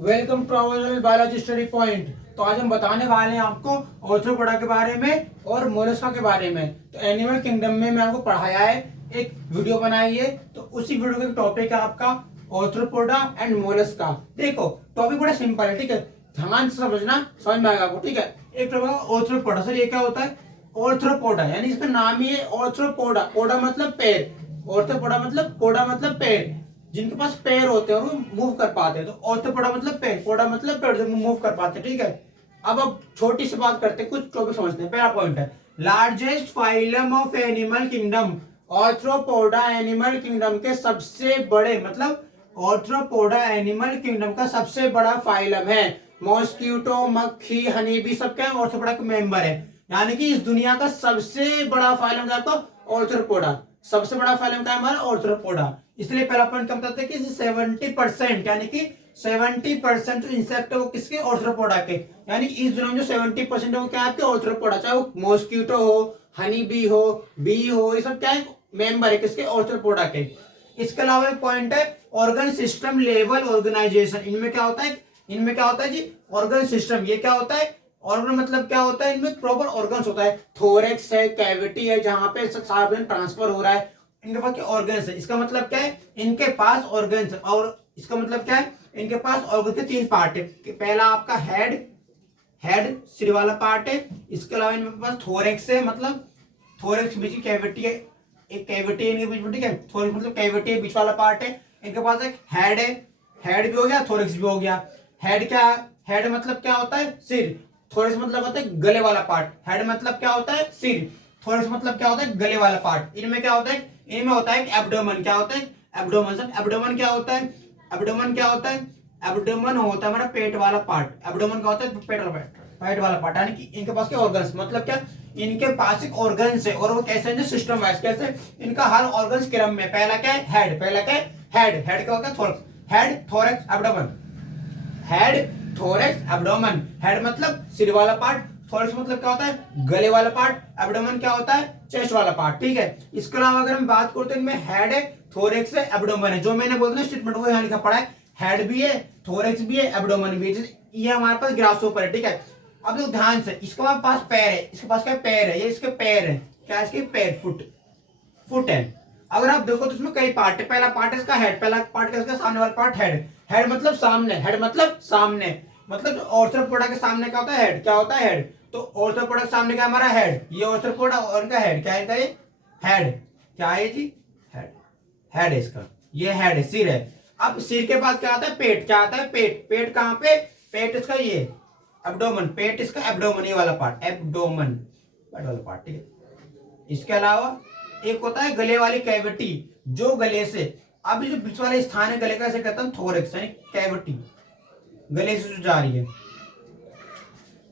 Welcome to our biology study point. तो आज हम बताने वाले हैं आपको ऑर्थ्रोपोडा के बारे में और मोलस्का के बारे में। तो एनिमल किंगडम में मैं आपको पढ़ाया है, एक वीडियो बनाई है, तो उसी वीडियो का टॉपिक है आपका ऑर्थ्रोपोडा एंड मोलस्का। देखो टॉपिक बड़ा सिंपल है, ठीक है, ध्यान से समझना, समझ में आएगा आपको, ठीक है। एक टॉपिक ऑर्थ्रोपोडा। सर ये क्या होता है? ऑर्थ्रोपोडा यानी इसका नाम ही है ऑर्थ्रोपोडा। पोडा मतलब पैर, ऑर्थ्रोपोडा मतलब पोडा मतलब पैर, जिनके पास पैर होते हैं और वो मूव कर पाते हैं। तो ऑर्थोपोडा मतलब पैर, पोडा मतलब पैर जो मूव कर पाते हैं, ठीक है। अब छोटी सी बात करते हैं, कुछ टॉपिक समझते हैं। पहला पॉइंट है largest phylum of animal kingdom. Arthropoda animal kingdom के सबसे बड़े, मतलब ऑर्थ्रोपोडा एनिमल किंगडम का सबसे बड़ा फाइलम है। मॉस्किटो, मक्खी, हनी भी सब क्या है? ऑर्थ्रोपोडा के मेंबर है। यानी कि इस दुनिया का सबसे बड़ा फाइलम क्या आपका? ऑर्थ्रोपोडा। सबसे बड़ा फाइलम क्या है हमारा? ऑर्थ्रोपोडा। इसलिए पहला पॉइंट क्या बताते हैं कि 70% यानी कि 70% जो इंसेक्ट है वो किसके? ऑर्थ्रोपोडा के। यानी इस दुनिया में जो 70% है वो क्या है आपके? ऑर्थ्रोपोडा। चाहे वो मॉस्किटो हो, हनी बी हो, ये सब क्या है? मेंबर है किसके? ऑर्थ्रोपोडा के। इसके अलावा एक पॉइंट है ऑर्गन सिस्टम लेवल ऑर्गेनाइजेशन। इनमें क्या होता है? इनमें क्या होता है जी? Organ system. ये क्या होता है? ऑर्गन मतलब क्या होता है? इनमें प्रॉपर ऑर्गन्स होता है। थोरेक्स है, कैविटी है, जहां पे सारा ट्रांसफर हो रहा है। इनके पास क्या ऑर्गन्स है? इसका मतलब क्या है? इनके पास ऑर्गन्स। और इसका मतलब क्या है? इनके पास ऑर्गन के 3 पार्ट है। पहला आपका हेड सिर वाला पार्ट है। इसके अलावा इनके पास थोरेक्स है, मतलब थोरेक्स बीच की कैविटी है, एक कैविटी है इनके बीच में, ठीक है। थोरेक्स मतलब कैविटी है, बीच वाला पार्ट है। इनके पास एक हेड है, हेड भी हो गया, थोरेक्स भी हो गया। हेड क्या? हेड मतलब क्या होता है? सिर। थोरेक्स मतलब होता है गले वाला पार्ट। हेड मतलब क्या होता है? सिर। थोरेक्स मतलब क्या होता है? गले वाला पार्ट। इनमें क्या होता है? इनमें होता है एब्डोमेन। क्या होता है? एब्डोमेन। सब एब्डोमेन क्या होता है? एब्डोमेन क्या होता है? एब्डोमेन होता है हमारा पेट वाला पार्ट। एब्डोमेन का होता है पेट वाला पार्ट, पेट वाला पार्ट। यानी कि इनके पास क्या ऑर्गन्स, मतलब क्या? इनके पास एक ऑर्गन्स है और वो कैसे है? System wise. कैसे? इनका हर ऑर्गन्स क्रम में। पहला क्या है? हेड। पहला क्या है? हेड। हेड क्या होता है? Thorax. Head, thorax, abdomen. Head, thorax, abdomen. Head मतलब सिर वाला पार्ट, थोरेक्स मतलब क्या होता है? गले वाला पार्ट, एब्डोमेन क्या होता है? चेस्ट वाला पार्ट, ठीक है। इसके अलावा अगर हम बात करते हैं, इनमें हेड है, थोरेक्स है, एब्डोमेन है। जो मैंने बोला स्टेटमेंट वो यहाँ लिखा पड़ा है, हेड भी है, थोरेक्स भी है, एब्डोमेन भी है। ये हमारे पास ग्रासहोपर है, ठीक है। अब देखो ध्यान से, इसके पास पैर है, इसके पास क्या? पैर है। ये इसके पैर है, क्या? इसके पैर, फुट है। अगर आप देखो तो इसमें कई पार्ट है। पहला पार्ट है इसका हेड। पहला पार्ट है इसका सामने वाला पार्ट, हेड। हेड मतलब सामने, हेड मतलब सामने, मतलब ऑर्थ्रोपोडा के सामने क्या होता है? हेड। क्या होता है? हेड। तो ऑर्थ्रोपोडा के सामने क्या हमारा? हेड। ये ऑर्थ्रोपोडा और इनका हेड क्या है? इनका ये हेड क्या है जी? हेड। हेड है इसका, ये हेड है, सिर है। अब सिर के बाद क्या आता है? पेट। क्या आता है? पेट। पेट कहाँ पे? पेट इसका ये एब्डोमेन। पेट इसका एब्डोमेन, ये वाला पार्ट एब्डोमेन, पेट वाला पार्ट, ठीक है। इसके अलावा एक होता है गले वाली कैविटी, जो गले से, अब जो बीच वाला स्थान है गले का, इसे कहता हूं थोरेक्स, यानी कैविटी, गले से जो जा रही है।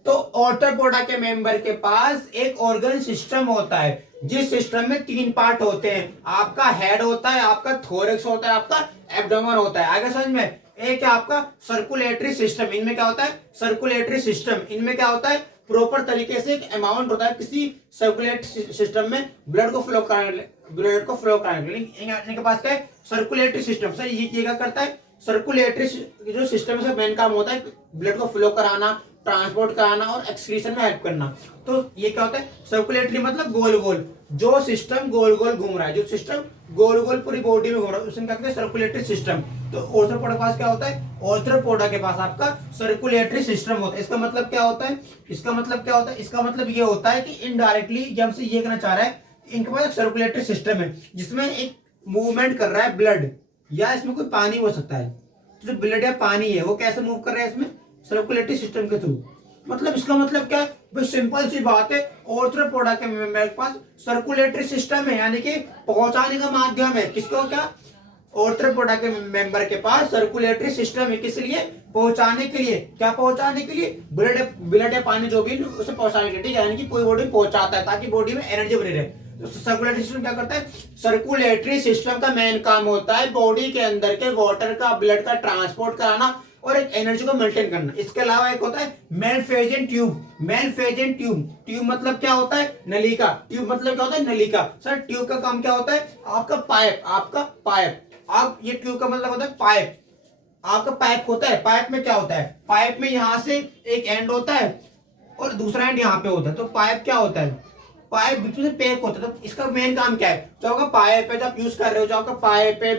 तो ऑर्थ्रोपोडा के मेंबर के पास एक ऑर्गन सिस्टम होता है, जिस सिस्टम में 3 पार्ट होते हैं। आपका हेड होता है, आपका थोरेक्स होता है, आपका एब्डोमेन होता है। आगे समझ में? एक है आपका सर्कुलेटरी सिस्टम। इनमें क्या होता है? Circulatory system. इनमें क्या होता है? प्रॉपर तरीके से एक अमाउंट होता है किसी सर्कुलेटरी सिस्टम में ब्लड को फ्लो कराने, ब्लड को फ्लो कराने के लिए। इनके पास क्या है? Circulatory system. सर ये क्या करता है? सर्कुलेटरी जो सिस्टम है, मेन काम होता है ब्लड को फ्लो कराना, ट्रांसपोर्ट कराना और एक्सक्रीशन में हेल्प करना। तो ये क्या होता है? सर्कुलेटरी मतलब गोल गोल, जो सिस्टम गोल गोल घूम रहा है, जो सिस्टम गोल गोल पूरी बॉडी में घूम रहा है, उसे क्या कहते हैं? Circulatory system. तो ऑर्थ्रोपोडा के पास क्या होता है? ऑर्थ्रोपोडा के पास आपका सर्कुलेटरी सिस्टम होता है। इसका मतलब क्या होता है? इसका मतलब क्या होता है? इसका मतलब ये होता है कि इनडायरेक्टली ये हमसे ये कहना चाह रहा है, इनके पास एक सर्कुलेटरी सिस्टम है जिसमें एक मूवमेंट कर रहा है ब्लड, या इसमें कोई पानी हो सकता है। तो जो ब्लड या पानी है वो कैसे मूव कर रहा है? इसमें सर्कुलेटरी सिस्टम के थ्रू। मतलब इसका मतलब क्या है भाई? सिंपल सी बात है, ऑर्थ्रोपोडा के मेंबर के पास सर्कुलेटरी सिस्टम है, यानी कि पहुंचाने का माध्यम है। किसको? क्या? ऑर्थ्रोपोडा के मेंबर के पास सर्कुलेटरी सिस्टम है। किस लिए? पहुंचाने के लिए। क्या पहुंचाने के लिए? ब्लड, ब्लड या पानी जो भी उसे पहुंचाने के लिए, ठीक है। यानी कि कोई बॉडी पहुंचाता है ताकि बॉडी में एनर्जी बनी रहे। तो सर्कुलेटरी सिस्टम क्या करता है? सर्कुलेटरी सिस्टम का मेन काम होता है बॉडी के अंदर के वाटर का, ब्लड का ट्रांसपोर्ट कराना और एक एनर्जी को मेंटेन करना। इसके अलावा एक होता है मेलफेजियन ट्यूब। मेलफेजियन ट्यूब, ट्यूब मतलब क्या होता है? नलिका। ट्यूब मतलब क्या होता है? नलिका। सर ट्यूब का काम क्या होता है? आपका पाइप, आपका पाइप। आप ये ट्यूब का मतलब होता है पाइप। आपका पाइप होता है, पाइप में क्या होता है, पाइप में यहां से एक एंड होता है और दूसरा एंड यहाँ पे होता है। तो पाइप क्या होता है, पाइप बीच में से पैक होता है। तो इसका मेन काम क्या है, जो आपका पाइप है, जो आप यूज कर रहे हो, जो आपका पाइप है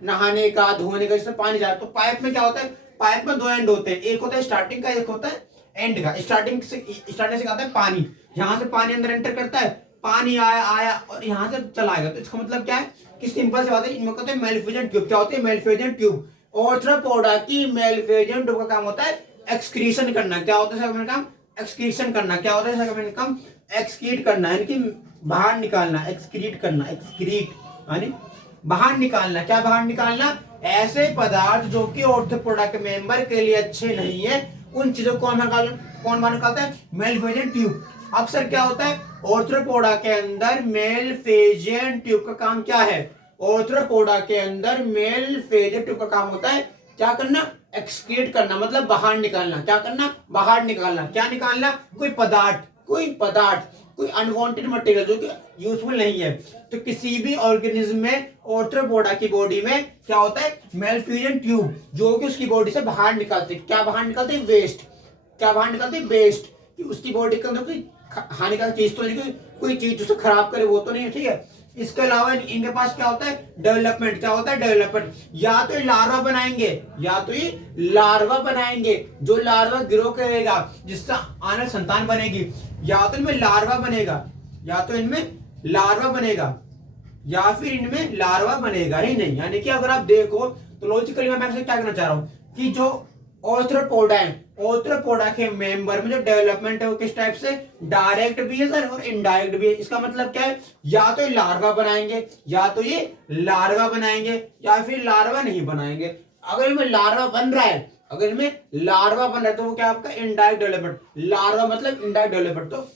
नहाने का, धोने का, जिसमें पानी जा रहा है, तो पाइप में क्या होता है, पाइप में दो एंड होते हैं, एक होता है स्टार्टिंग का, एक होता है एंड का। स्टार्टिंग से क्या होता है, पानी, यहाँ से पानी अंदर एंटर करता है, पानी आया आया और यहाँ से चला आएगा। तो इसका मतलब क्या है कि सिंपल सी बात है, इनमें कहते हैं मेलिफिजेंट ट्यूब। क्या होते हैं, मेलिफिजेंट ट्यूब। ऑर्थ्रोपोडा की मेलिफिजेंट ट्यूब का काम होता है एक्सक्रीशन करना। क्या होता है इसका काम, एक्सक्रीशन करना। क्या होता है इसका काम, एक्सक्रीट करना, यानी कि बाहर निकालना, एक्सक्रीट करना, एक्सक्रीट यानी बाहर निकालना। क्या बाहर निकालना, ऐसे पदार्थ जो कि ऑर्थ्रोपोडा के मेंबर के लिए अच्छे नहीं है, उन चीजों को कौन बाहर निकालता है, मेलिफिजेंट ट्यूब। अक्सर क्या होता है, ऑर्थ्रोपोडा के अंदर मेलिफिजेंट ट्यूब का काम क्या है, ऑर्थ्रोपोडा के अंदर मेलिफिजेंट ट्यूब का काम होता है क्या करना, एक्सक्रीट करना, मतलब बाहर निकालना। क्या करना, बाहर निकालना। क्या निकालना, कोई पदार्थ, कोई अनवांटेड मटेरियल जो कि यूजफुल नहीं है। तो किसी भी ऑर्गेनिज्म में, ऑर्थ्रोपोडा की बॉडी में क्या होता है, मेलिफिजेंट ट्यूब, जो कि उसकी बॉडी से बाहर निकालते, क्या बाहर निकालते, वेस्ट। क्या बाहर निकालते, वेस्ट, कि उसकी बॉडी के अंदर कोई हानिकारक चीज तो नहीं, कोई चीज उसे खराब करे वो तो नहीं है, ठीक है। इसके अलावा इनके पास क्या होता है, डेवलपमेंट। क्या होता है, डेवलपमेंट। या तो ये लार्वा बनाएंगे, या तो ये लार्वा बनाएंगे, जो लार्वा ग्रो करेगा, जिससे आने संतान बनेगी। या तो इनमें लार्वा बनेगा, या तो इनमें लार्वा बनेगा, या फिर इनमें लार्वा बनेगा ही नहीं। यानी कि अगर आप देखो तो लॉजिकली मैं आपसे क्या कहना चाह रहा हूं कि जो ऑर्थ्रोपोडा है, ऑर्थ्रोपोडा के मेंबर में जो डेवलपमेंट है वो किस टाइप से, डायरेक्ट भी है सर और इनडायरेक्ट भी है। इसका मतलब क्या है, या तो ये लार्वा बनाएंगे, या तो ये लार्वा बनाएंगे, या फिर लार्वा नहीं बनाएंगे। अगर इनमें लार्वा बन रहा है, अगर इनमें लार्वा बन रहा है तो वो क्या आपका इनडायरेक्ट डेवलपमेंट। लार्वा मतलब इनडायरेक्ट डेवलपमेंट। तो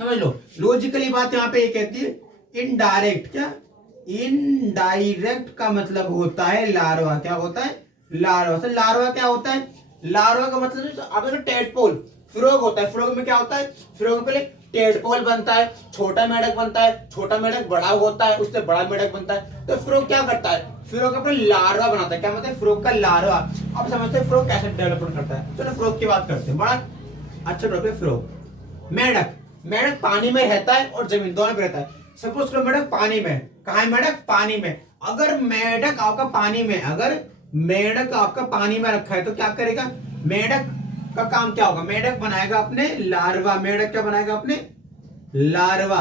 समझ लो लॉजिकली बात यहाँ पे ये कहती है इनडायरेक्ट। क्या, इनडायरेक्ट का मतलब होता है लार्वा। क्या होता है, लार्वा। तो लार्वा क्या होता है, लार्वा का मतलब आपका टेडपोल, फ्रॉग होता है। फ्रॉग में क्या होता है, फ्रॉग में पहले टेडपोल बनता है, छोटा मेढक बनता है, छोटा मेढक बड़ा होता है, उससे बड़ा मेढक बनता है। तो फ्रॉग क्या करता है, फ्रॉग अपना लार्वा बनाता है। क्या मतलब फ्रॉग का लार्वा। अब समझते हैं फ्रॉग कैसे डेवलपमेंट करता है। चलो फ्रॉग की बात करते हैं, बड़ा अच्छा टॉपिक फ्रॉग। मेढक, मेढक पानी में रहता है और जमीन दोनों पे रहता है। सपोज करो मेढक पानी में, कहा है मेढक, पानी में। अगर मेढक आपका पानी में, अगर मेढक आपका पानी में रखा है तो क्या करेगा, मेढक का काम क्या होगा, मेढक बनाएगा अपने लार्वा। मेढक क्या बनाएगा, अपने लार्वा।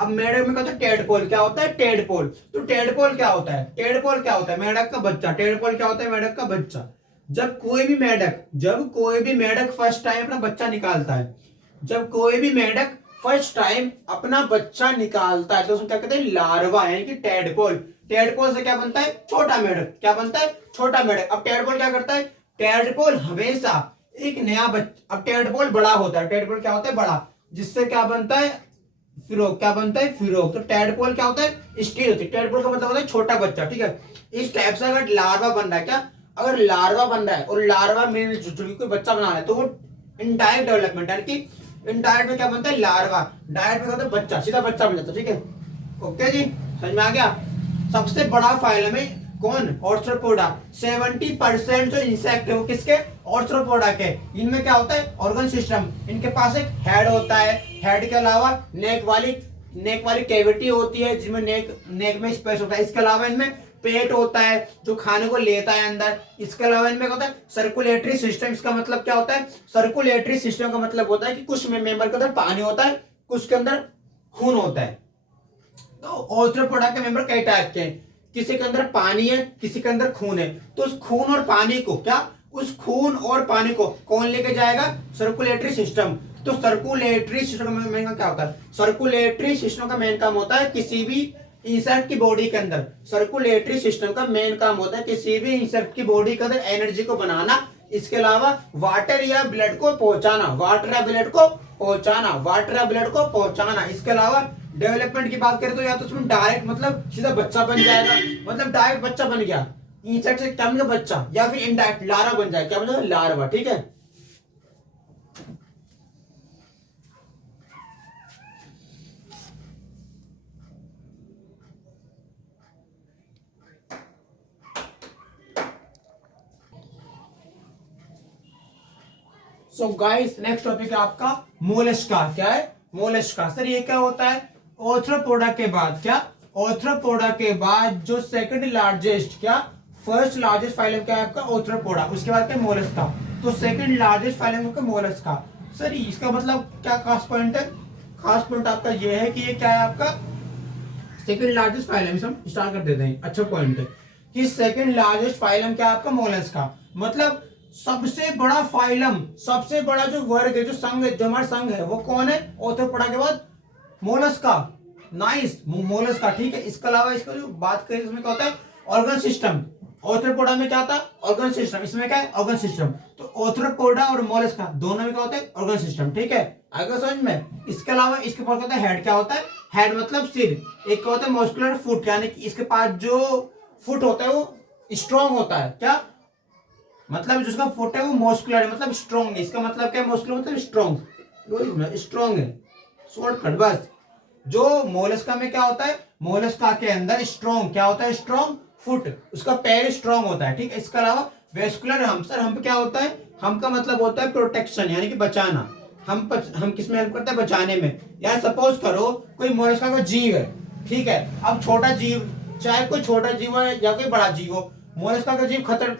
अब मेढक में कहते हैं टेडपोल। क्या होता है, टेडपोल। तो टेडपोल क्या होता है, टेडपोल क्या होता है, मेढक का बच्चा। टेडपोल क्या होता है, मेढक का बच्चा। जब कोई भी मेढक फर्स्ट टाइम अपना बच्चा निकालता है, जब कोई भी मेढक फर्स्ट टाइम अपना बच्चा निकालता है तो उसको क्या कहते हैं, लार्वा, यानी कि टेडपोल। टेडपोल से क्या बनता है, छोटा मेढक। क्या बनता है, छोटा मेढक। अब टेडपोल क्या करता है, टेडपोल हमेशा एक नया बच्चा, अब टेडपोल बड़ा होता है, टेडपोल क्या होता है, बड़ा, जिससे क्या बनता है, फिरोग। क्या बनता है, फिरोग। तो टेडपोल क्या होता है, स्टील होती है। टेडपोल का मतलब होता है छोटा बच्चा, ठीक है। इस टाइप से अगर लार्वा बन रहा है, क्या, अगर लार्वा बन रहा है और लार्वा में कोई बच्चा बना रहा है तो वो इनडायरेक्ट डेवलपमेंट, यानी कि इनडायरेक्ट में क्या बनता है, लार्वा। डायरेक्ट में क्या होता है, बच्चा, सीधा बच्चा बन जाता है, ठीक है। ओके जी, समझ में आ गया। सबसे बड़ा फाइलम है कौन, ऑर्थ्रोपोडा। 70% जो इंसेक्ट है वो किसके, ऑर्थ्रोपोडा के। इनमें क्या होता है, ऑर्गन सिस्टम। इनके पास एक हेड होता है, हेड के अलावा नेक वाली कैविटी होती है जिसमें नेक में स्पेस होता है। इसके अलावा इनमें पेट होता है जो खाने को लेता है अंदर। इसके अलावा इनमें क्या होता है, सर्कुलेटरी सिस्टम। इसका मतलब क्या होता है, सर्कुलेटरी सिस्टम का मतलब होता है कि कुछ मेंबर के अंदर पानी होता है, कुछ के अंदर खून होता है। तो ऑर्थ्रोपोडा के मेंबर कई टाइप के हैं, किसी के अंदर पानी है, किसी के अंदर खून है। तो उस खून और पानी को क्या, उस खून और पानी को कौन लेके जाएगा, सर्कुलेटरी सिस्टम। तो सर्कुलेटरी सिस्टम में मेन क्या होता है, सर्कुलेटरी सिस्टम का मेन काम होता है किसी भी इंसेक्ट की बॉडी के अंदर, सर्कुलेटरी सिस्टम का मेन काम होता है किसी भी इंसेक्ट की बॉडी के अंदर एनर्जी को बनाना। इसके अलावा वाटर या ब्लड को पहुंचाना, वाटर या ब्लड को पहुंचाना, वाटर या ब्लड को पहुंचाना। इसके अलावा डेवलपमेंट की बात करें तो या तो उसमें डायरेक्ट मतलब सीधा बच्चा बन जाएगा, मतलब डायरेक्ट बच्चा बन गया इंसेक्ट से क्या बन बच्चा, या फिर इनडायरेक्ट लार्वा बन जाए। क्या बन जाएगा, लार्वा, ठीक है। सो गाइस नेक्स्ट टॉपिक है आपका मोलस्का। क्या है? मोलस्का। सर ये क्या होता है? ऑर्थ्रोपोडा के बाद क्या? ऑर्थ्रोपोडा के बाद जो सेकंड लार्जेस्ट क्या? फर्स्ट लार्जेस्ट फाइलम क्या है आपका? ऑर्थ्रोपोडा। उसके बाद क्या? मोलस्का। तो सेकंड लार्जेस्ट फाइलम का मोलस्का। सर इसका मतलब क्या खास पॉइंट है? खास पॉइंट आपका ये है कि ये क्या है आपका? Second largest phylum. हम स्टार्ट कर देते हैं। अच्छा पॉइंट है कि सेकंड लार्जेस्ट फाइलम क्या आपका? मोलस्का। मतलब सबसे बड़ा फाइलम, सबसे बड़ा जो वर्ग है, जो संघ है, जो हमारा संघ है, वो कौन है? ऑर्थ्रोपोडा के बाद मोलस्का। Nice, Mollusca. ठीक है। इसके अलावा इसका जो बात करें इसमें क्या होता है? Organ system. ऑर्थ्रोपोडा में क्या होता है? Organ system. इसमें क्या है? Organ system. तो ऑर्थ्रोपोडा और मोलस्का दोनों में क्या होता है? Organ system. ठीक है, आगे समझ में। इसके अलावा इसके पास होता है हेड। क्या होता है? हेड मतलब सिर। एक क्या होता है? मस्कुलर फुट, यानी कि इसके पास जो फुट होता है वो स्ट्रॉन्ग होता है। क्या मतलब? जिसका फुट है वो मस्कुलर है, मतलब स्ट्रॉन्ग है। इसका मतलब क्या है? मस्कुलर मतलब स्ट्रॉन्ग, स्ट्रॉन्ग है। शॉर्टकट बस। जो मोलस्का में क्या होता है? मोलस्का के अंदर स्ट्रॉन्ग क्या होता है? स्ट्रॉन्ग फुट, उसका पैर स्ट्रॉन्ग होता है। ठीक है। इसके अलावा वेस्कुलर हम्प। सर हम्प क्या होता है? हम्प का मतलब होता है प्रोटेक्शन, यानी कि बचाना। हम किस में हेल्प करता है? बचाने में। यार सपोज करो कोई मोलस्का का जीव है, ठीक है। अब छोटा जीव, चाहे कोई छोटा जीव हो या कोई बड़ा जीव हो, मोलस्का का जीव खतर।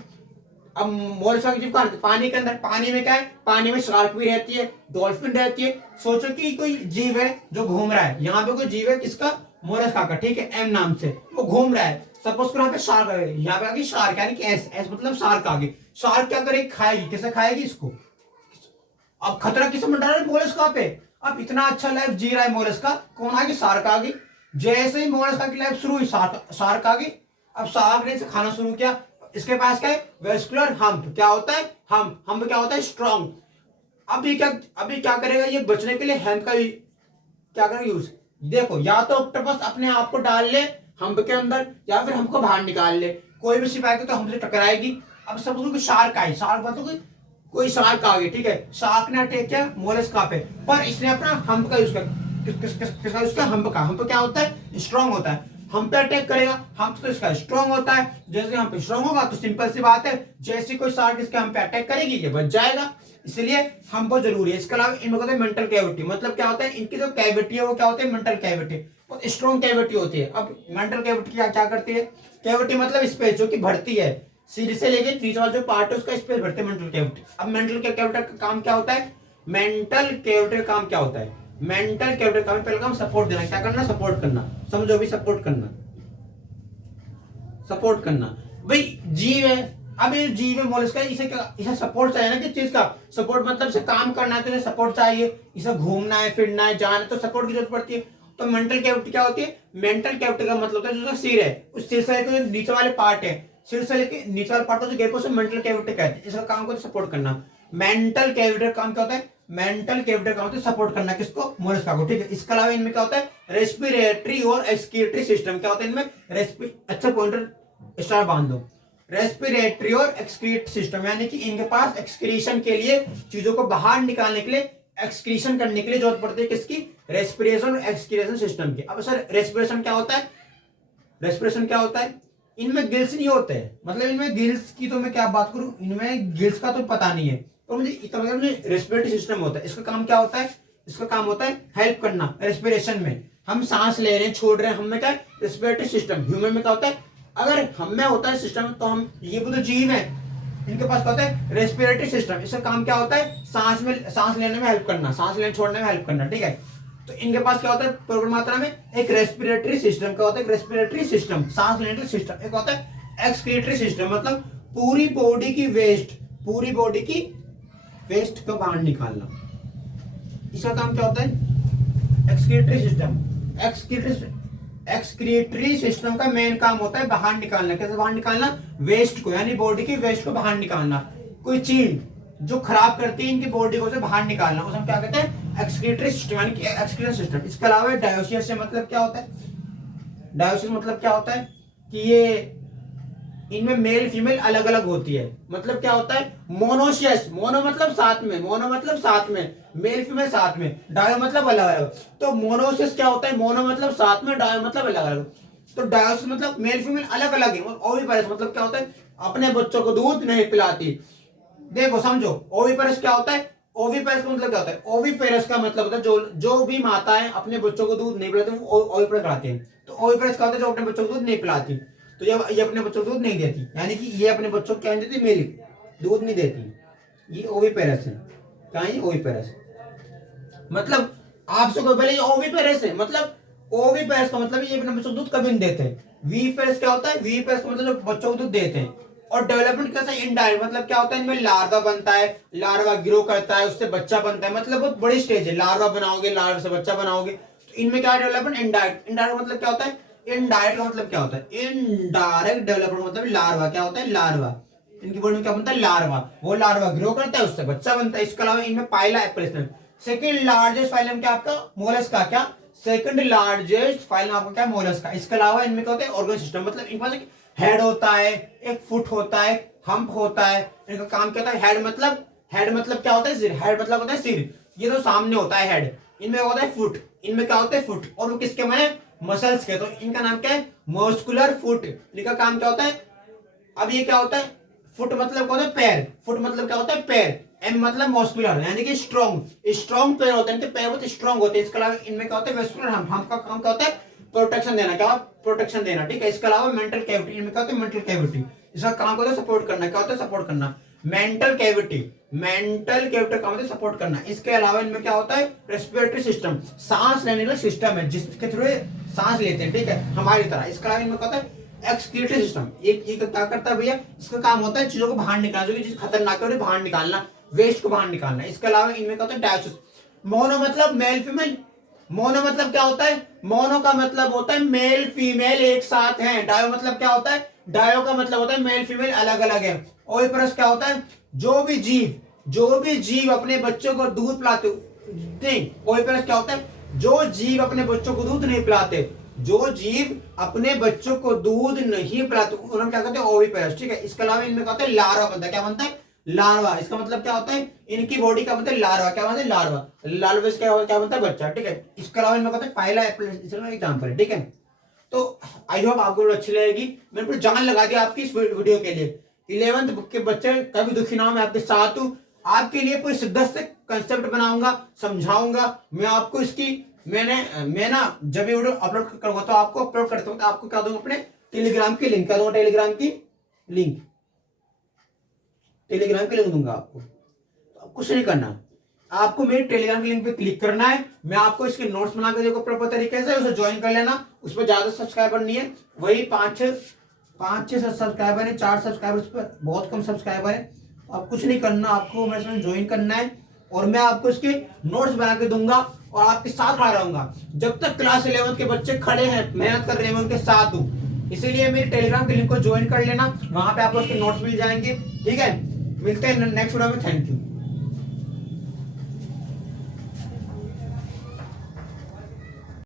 अब मोलस्का की जीव कहाँ रहती है? पानी के अंदर। पानी में क्या है? पानी में शार्क भी रहती है, डॉल्फिन रहती है। सोचो कि कोई जीव है जो घूम रहा है, यहाँ पे कोई जीव है किसका? मोलस्का का। ठीक है, एम नाम से वो घूम रहा है। सपोज करो यहाँ पे शार्क आ गई, यहाँ पे आ गई शार्क, यानी कि एस, एस मतलब शार्क आ गई। शार्क क्या करेगी? खाएगी। कैसे खाएगी इसको? अब खतरा किसे मंडरा रहा है? मोलस्का पे। अब इतना अच्छा लाइफ जी रहा है मोलस्का, कौन आ गई? शार्क आ गई। जैसे ही मोलस्का की लाइफ शुरू हुई, शार्क आ गई। अब शार्क ने इसे खाना शुरू किया। इसके पास क्या है? Vascular hump. क्या होता है? हम्प। हम्प क्या होता है? स्ट्रॉन्ग। अभी क्या करेगा ये बचने के लिए? हम्प का क्या करेगा? यूज। देखो, या तो ऑक्टोपस अपने आप को डाल ले हम्प के अंदर, या फिर हमको बाहर निकाल ले। कोई भी शिप आएगी तो हमसे टकराएगी। अब सब शार्क आई, शार्क मतलब कोई शार्क आ गई। ठीक है, शार्क ने अटैक किया मोलस्का पे, पर इसने अपना हम्प का यूज किया। किसका यूज किया? हम्प का। हम्प क्या होता है? स्ट्रॉन्ग होता है। हम पे अटैक करेगा। हम तो इसका स्ट्रॉन्ग होता है। जैसे हम पे स्ट्रॉन्ग होगा तो सिंपल सी बात है, जैसे कोई शार्क इसके हम पे अटैक करेगी ये बच जाएगा। इसलिए हम बहुत जरूरी है। इसके अलावा इनमें होता है मेंटल कैविटी। मतलब क्या होता है? इनकी जो कैविटी है वो क्या होती है? Mantle cavity. बहुत स्ट्रॉन्ग कैविटी होती है। अब मेंटल कैविटी क्या करती है? कैविटी मतलब स्पेस जो कि भरती है, सिर से लेके नीचे वाला जो पार्ट है उसका स्पेस भरते हैं मेंटल कैविटी। अब मेंटल कैविटी का काम क्या होता है? मेंटल कैविटी का काम क्या होता है? मेंटल कैविटी का पहले काम सपोर्ट देना। क्या करना? सपोर्ट करना। समझो भी, सपोर्ट करना। सपोर्ट करना भाई, जीव है। अब ये जीव है मोलस्का, इसे सपोर्ट चाहिए ना। किस चीज का सपोर्ट? मतलब इसे काम करना है तो इसे सपोर्ट चाहिए। इसे घूमना है, फिरना है, जाना है, तो सपोर्ट की जरूरत पड़ती है। तो मेंटल कैविटी क्या होती है? मेंटल कैविटी का मतलब होता है जो सिर है, उस सिर से लेकर नीचे वाले पार्ट है, सिर से लेकर नीचे वाले पार्ट को जो गैप है उसे मेंटल कैविटी कहते हैं। इसका काम को सपोर्ट करना। मेंटल कैविटी का काम क्या होता है? मेंटल कैविटी का काम होता है सपोर्ट करना। किसको? मोलस्का को। ठीक है। इसके अलावा इनमें क्या होता है? रेस्पिरेटरी और एक्सक्रीटरी सिस्टम। क्या होता है इनमें? अच्छा पॉइंटर स्टार बांध दो। रेस्पिरेटरी और एक्सक्रीट सिस्टम, यानी कि इनके पास एक्सक्रीशन के लिए, चीजों को बाहर निकालने के लिए, एक्सक्रीशन करने के लिए जरूरत पड़ती है किसकी? रेस्पिरेशन और एक्सक्रीशन सिस्टम की। अब सर रेस्पिरेशन क्या होता है? रेस्पिरेशन क्या होता है? इनमें गिल्स नहीं होते हैं। मतलब इनमें गिल्स की तो मैं क्या बात करूं, इनमें गिल्स का तो पता नहीं है, और मुझे इतना मुझे रेस्पिरेटरी सिस्टम होता है। इसका काम क्या होता है? इसका काम होता है हेल्प करना रेस्पिरेशन में। हम सांस ले रहे हैं, छोड़ रहे हैं, हमें क्या है? Respiratory system. ह्यूमन में क्या होता है? अगर हम में होता है सिस्टम तो हम, ये भी तो जीव है, इनके पास क्या होता है? Respiratory system. इसका काम क्या होता है? सांस लेने में हेल्प करना, सांस लेने छोड़ने में हेल्प करना। ठीक है। तो इनके पास क्या होता है? प्रबल मात्रा में एक रेस्पिरेटरी सिस्टम। क्या होता है? रेस्पिरेटरी सिस्टम, सांस लेने का सिस्टम। एक होता है एक्सक्रीटरी सिस्टम, मतलब पूरी बॉडी की वेस्ट को बाहर निकालना। इसका काम क्या होता है? Excretory system. एक्सक्रीटरी सिस्टम का मेन काम होता है बाहर निकालना। कैसे बाहर निकालना? वेस्ट को, यानी बॉडी की वेस्ट को बाहर निकालना। कोई चीज जो खराब करती है इनकी बॉडी को, उसे बाहर निकालना, उसे हम क्या कहते हैं? एक्सक्रीटरी सिस्टम, यानी कि एक्सक्रीटरी सिस्टम। इसके अलावा डायोसिस से मतलब क्या होता है? डायोसिस मतलब क्या होता है कि ये इनमें मेल फीमेल अलग अलग होती है। मतलब क्या होता है? मोनोशियस, मोनो मतलब साथ में, मेल फीमेल साथ में, डायो मतलब अलग अलग। तो मोनोशियस क्या होता है? मोनो मतलब साथ में, डायो मतलब अलग अलग। तो डायोसिस मतलब मेल फीमेल अलग अलग है। ओविपेरस मतलब क्या होता है? अपने बच्चों को दूध नहीं पिलाती। देखो समझो, ओविपेरस क्या होता है? ओविपेरस का मतलब क्या होता है? ओविपेरस का मतलब होता है जो भी माताएं अपने बच्चों को दूध नहीं पिलाती वो ओविपेरस कराते हैं। तो ओविपेरस का होता है जो अपने बच्चों को दूध नहीं पिलाती, तो ये अपने बच्चों को दूध नहीं देती, यानी कि ये अपने बच्चों को क्या नहीं देती? मिल्क, दूध नहीं देती। ये ओविपेरस है। क्या है? ओविपेरस। मतलब आपसे कोई पहले ये ओविपेरस है, मतलब ओविपेरस का मतलब ये अपने बच्चों को दूध कभी नहीं देते। वीपेरस क्या होता है? वीपेरस का मतलब जो बच्चों को दूध देते हैं। और डेवलपमेंट कैसा? इनडायरेक्ट, मतलब क्या होता है? इनमें लार्वा बनता है, लार्वा ग्रो करता है, उससे बच्चा बनता है, मतलब बहुत बड़ी स्टेज है। लार्वा बनाओगे, लार्वा से बच्चा बनाओगे, तो इनमें क्या डेवलपमेंट? इनडायरेक्ट। इनडायरेक्ट मतलब क्या होता है? इनडायरेक्ट का मतलब क्या होता है? इनडायरेक्ट डेवलपमेंट मतलब लार्वा क्या होता है? लार्वा। इनकी बॉडी में क्या बनता है? लार्वा। वो लार्वा ग्रो करता है, उससे बच्चा बनता है। इसके अलावा इनमें पाइला एप्रेशनल। सेकंड लार्जेस्ट फाइलम क्या आपका? मोलस्का। क्या? सेकंड लार्जेस्ट फाइलम आपका क्या? मोलस्का। इसके अलावा इनमें क्या होता है? ऑर्गन सिस्टम, मतलब इनके पास एक हेड होता है, एक फुट होता है, हम्प होता है। इनका काम क्या होता है? हेड मतलब क्या होता है? सिर। हेड मतलब होता है सिर, ये तो सामने होता है हेड। इनमें होता है फुट, इनमें क्या होता है? फुट। और वो किसके में? मसल्स के। तो इनका नाम क्या है? Muscular foot. इनका काम क्या होता है? अब ये क्या होता है? फुट मतलब क्या होता है? पैर। फुट मतलब क्या होता है? पैर। एम मतलब मस्कुलर, यानी कि स्ट्रॉन्ग। स्ट्रॉन्ग पैर होते हैं, इनके पैर बहुत स्ट्रॉन्ग होते हैं। इसके अलावा इनमें क्या होता है? Vascular hump. हम्प का काम क्या होता है? प्रोटेक्शन देना। क्या? प्रोटेक्शन देना, ठीक है। इसके अलावा मेंटल कैविटी। इनमें क्या होता है? Mantle cavity. इसका काम क्या होता है? सपोर्ट करना। क्या होता है? सपोर्ट करना। Mantle cavity. मेंटल कैविटी का मतलब सपोर्ट करना। इसके अलावा इनमें क्या होता है? रेस्पिरेटरी सिस्टम, सांस लेने का सिस्टम है जिसके थ्रू सांस लेते हैं, ठीक है, हमारी तरह। इसके अलावा इनमें क्या होता है? Excretory system. ये क्या करता है भैया? इसका काम होता है चीजों को बाहर निकालना, जो कि चीज खतरनाक है उन्हें बाहर निकालना, वेस्ट को बाहर निकालना। इसके अलावा इनमें क्या होता है? डायोसिस। मोनो मतलब मेल फीमेल। मोनो मतलब क्या होता है? मोनो का मतलब होता है मेल फीमेल एक साथ हैं। डायो मतलब क्या होता है? डायो का मतलब होता है मेल फीमेल अलग अलग है। ओविपेरस क्या होता है? जो भी जीव अपने बच्चों को दूध पिलाते, नहीं, ओविपेरस क्या होता है? जो जीव अपने बच्चों को दूध नहीं पिलाते, जो जीव अपने बच्चों को दूध नहीं पिलाते उन्हें क्या कहते हैं? ओविपेरस, ठीक है। इसके अलावा इनमें क्या होता है? लार्वा बनता है। क्या बनता है? लार्वा। इसका मतलब क्या होता है? इनकी बॉडी का मतलब लार्वा। क्या बनता है? लार्वा। लार्वा से क्या बनता है? बच्चा, ठीक है। इसके अलावा इनमें क्या होता है? पाइला एग्जाम्पल है, ठीक है। तो आई होप आपको अच्छी लगेगी। मैंने पूरी जान लगा दी आपकी इस वीडियो के लिए। 11th बुक के बच्चे कभी दुखी ना हो, मैं आपके साथ हूँ। आपके लिए पूरी शिद्दत से कंसेप्ट बनाऊंगा, समझाऊंगा। मैं आपको इसकी मैं ना जब ये वीडियो अपलोड करूंगा तो आपको अपलोड करते वक्त आपको क्या दूंगा? अपने टेलीग्राम की लिंक। क्या दूंगा? टेलीग्राम की लिंक। टेलीग्राम की लिंक दूंगा आपको। तो कुछ नहीं करना, आपको मेरे टेलीग्राम की लिंक पे क्लिक करना है। मैं आपको इसके नोट्स बना के देखो प्रॉपर तरीके से, उसे ज्वाइन कर लेना। उस पर ज्यादा सब्सक्राइबर नहीं है, वही 5-6 सब्सक्राइबर है, 4 सब्सक्राइबर पर, बहुत कम सब्सक्राइबर है। अब कुछ नहीं करना, आपको मेरे साथ ज्वाइन करना है और मैं आपको इसके नोट्स बना के दूंगा और आपके साथ खड़ा रहूंगा। जब तक क्लास 11 के बच्चे खड़े हैं, मेहनत कर रहे हैं, मैं उनके साथ हूँ। इसीलिए मेरे टेलीग्राम की लिंक को ज्वाइन कर लेना, वहां पे आपको उसके नोट्स मिल जाएंगे, ठीक है। मिलते हैं नेक्स्ट वीडियो में। Thank you.